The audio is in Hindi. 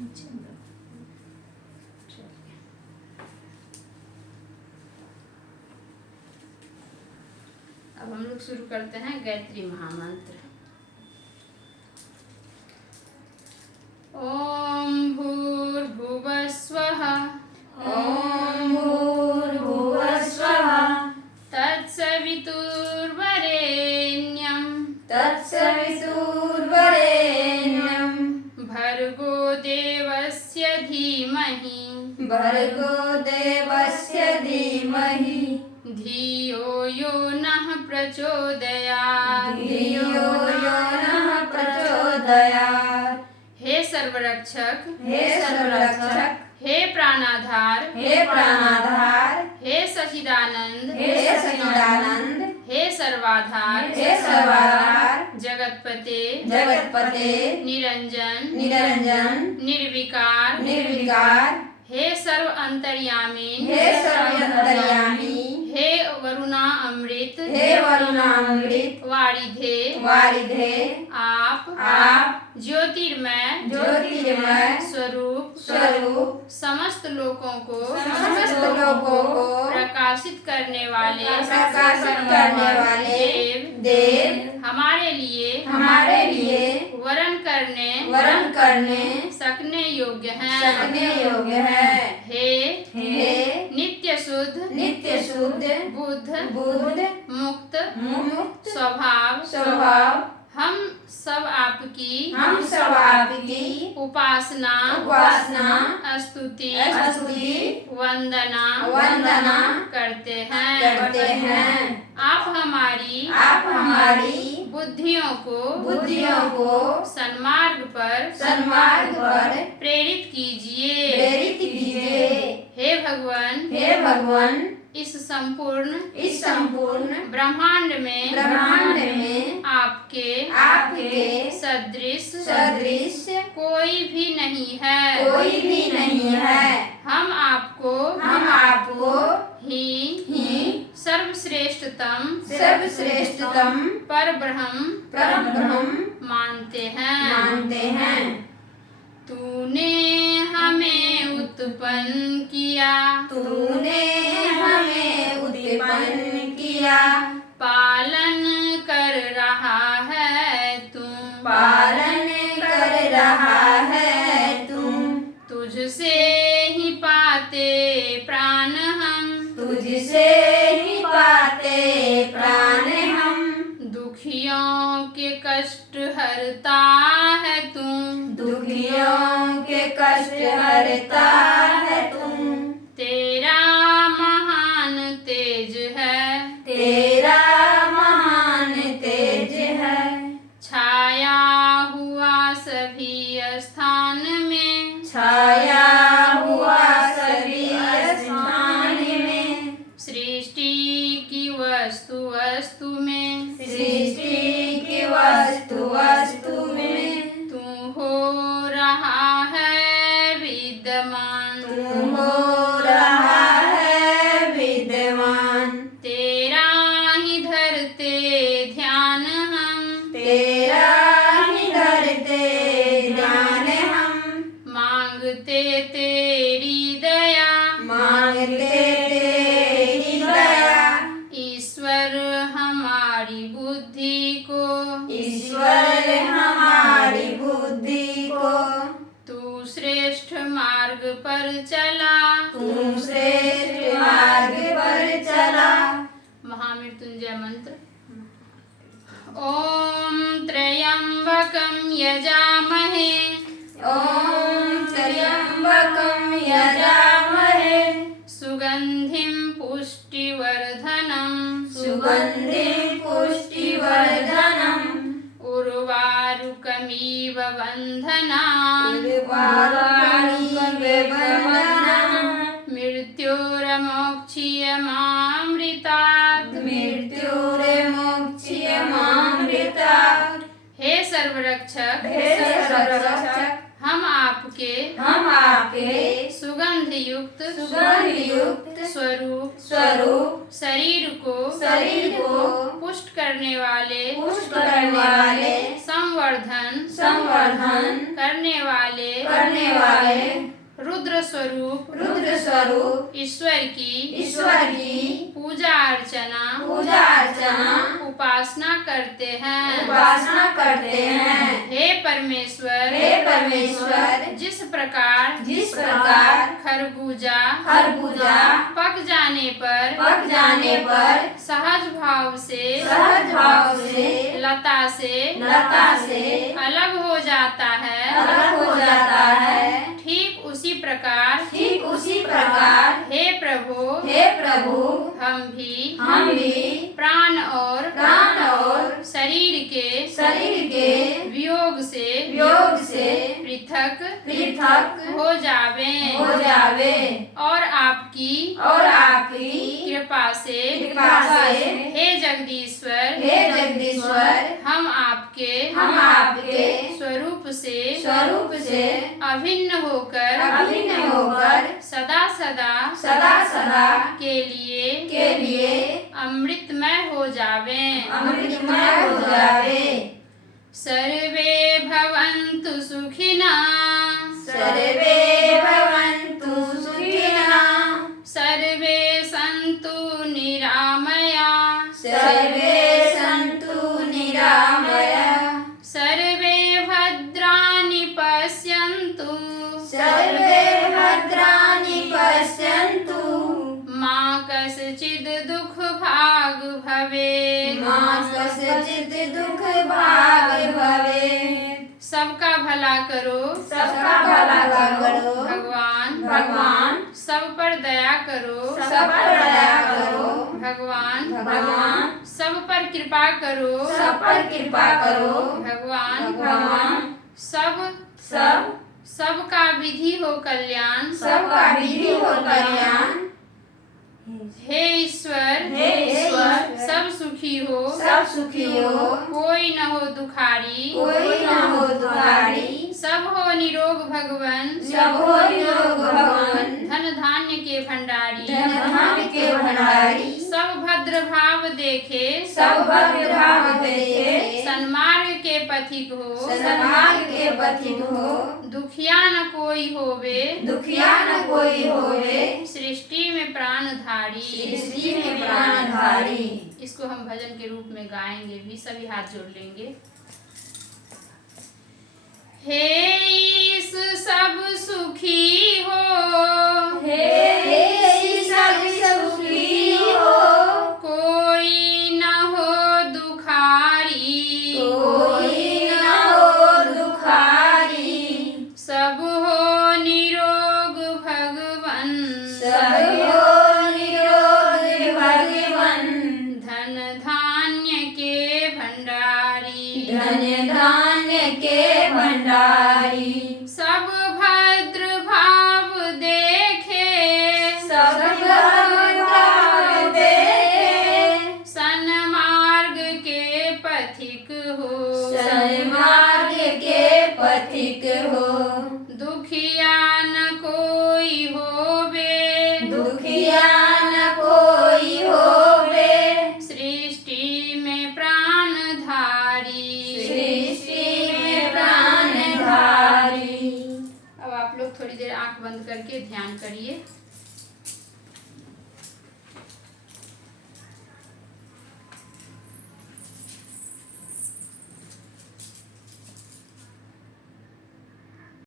अब हम लोग शुरू करते हैं गायत्री महामंत्र। ओम भूर्भुवः स्वः। ओम भूर्भुवः स्वः। तत्सवितुर्वरेण्यं तत्सवितुर्वरेण्यं भर्गो देवस्य धीमहि भर्गो देवस्य धीमहि धियो यो नः प्रचोदयात् धियो यो नः प्रचोदयात्। हे सर्वरक्षक, हे सर्वरक्षक, हे प्राणाधार, हे प्राणाधार, हे सच्चिदानंद, हे सच्चिदानंद, हे सर्वाधार, हे सर्वाधार, जगतपते, जगतपते, निरंजन, निरंजन, निर्विकार, निर्विकार, हे सर्व अंतर्यामी, हे सर्वंतर्यामी, हे वरुणा अमृत, हे वरुणामृत, वारिधे, वारिधे, आप ज्योतिर्मय, ज्योतिर्मय स्वरूप, समस्त लोकों को प्रकाशित करने वाले देव हमारे लिए वरण करने सकने योग्य हैं। हे नित्य शुद्ध बुद्ध मुक्त स्वभाव हम सब आपकी उपासना स्तुति वंदना करते हैं। आप हमारी बुद्धियों को सन्मार्ग पर प्रेरित कीजिए। हे भगवान इस संपूर्ण ब्रह्मांड में आपके सदृश कोई भी नहीं है। हम आपको ही सर्वश्रेष्ठतम परब्रह्म मानते हैं। तूने हमें उत्पन्न किया पालन कर रहा है तुम तुझसे ही पाते प्राण हम दुखियों के कष्ट हरता है तुम तेरा महान तेज है छाया हुआ सभी स्थान में सृष्टि की वस्तु में तू हो रहा है विद्यमान तेरा ही धरते ध्यान हम मांगते तेरी दया ईश्वर हमारी बुद्धि को तू श्रेष्ठ मार्ग पर चला। महामृत्युंजय मंत्र। ओम त्र्यंबकं यजामहे सुगंधिं पुष्टिवर्धनम् उर्वारुकमिव बन्धनान् मृत्योरमोक्ष्यमामृतात्। हे सर्वरक्षक, हम आपके सुगंध युक्त स्वरूप शरीर को पुष्ट करने वाले संवर्धन करने वाले रुद्र स्वरूप ईश्वर की पूजा अर्चना उपासना करते हैं। हे परमेश्वर जिस प्रकार खरबूजा पक जाने पर सहज भाव से लता से अलग हो जाता है, ठीक उसी प्रकार हे प्रभु हम भी प्राण और शरीर के वियोग से पृथक हो जावे और आपकी कृपा से हे जगदीश्वर हम आपके स्वरूप से अभिन्न होकर सदा के लिए अमृतमय हो जावे। सर्वे भवन्तु सुखिनः सर्वे सन्तु निरामयाः सर्वे भद्राणि पश्यन्तु मा कश्चित् दुःख भाग् भवेत्। सबका भला करो भगवान सब पर दया करो भगवान सब पर कृपा करो भगवान सबका विधि हो कल्याण। हे ईश्वर सब सुखी हो कोई न हो दुखारी सब हो निरोग भगवन धन धान्य के भंडारी सब भद्र भाव देखे सन्मार्ग के पथिक हो दुखिया न कोई होवे सृष्टि में प्राणधारी। इसको हम भजन के रूप में गाएंगे भी, सभी हाथ जोड़ लेंगे। हे ईश सब सुखी हो कोई न हो दुखारी सब हो निरोग भगवन धन धान्य के भंडारी सब भद्र भाव देखे सन्मार्ग के पथिक हो दुखिया न कोई होवे सृष्टि में प्राणधारी। अब आप लोग थोड़ी देर आंख बंद करके ध्यान करिए।